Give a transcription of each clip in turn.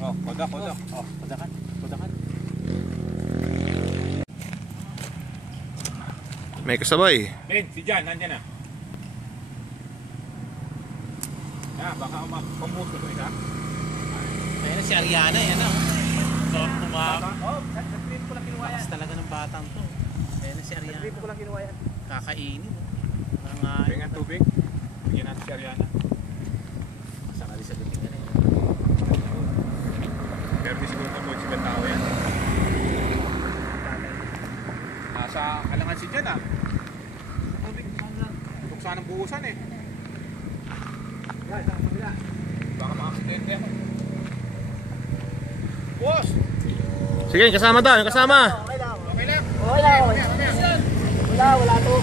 Oh, kodak. Oh, kodakan. May kasabay. Ben, si Jan, nandyan na. Baka pamuso ko isa. Ayun na si Ariana, yan na. So, Nag-trip ko lang kinuha yan. talaga ng batang to. Ayun na si Ariana. Nag-trip ko lang kinuha yan. Kakainin. Pengan tubig. Bigyan natin si Ariana. Masakali sa luting na rin. Pero di siguro pag si Bentao yan. Nasa alangan si Jan Tubig, tuksan ng buhusan eh. Baka maka-aksidente ako. Boss! Sige, kasama daw, yung kasama. Okay lang. Wala to.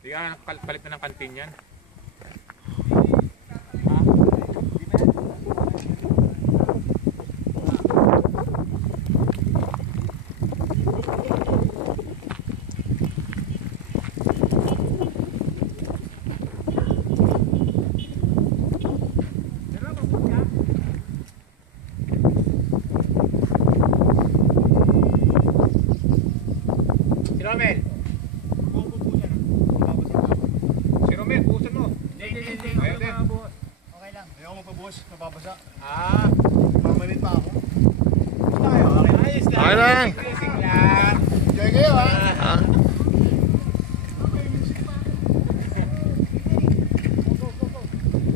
Di ka palit na ng kantin yan. Romel. Si Romel, buhusan mo. Hindi. Ayaw din. Okay lang. Ayaw magpabuhos, nababasa. Mamalit pa ako. Tayo, okay. Ayos lang. Okay lang. Racing lang. Enjoy kayo ha. Ah.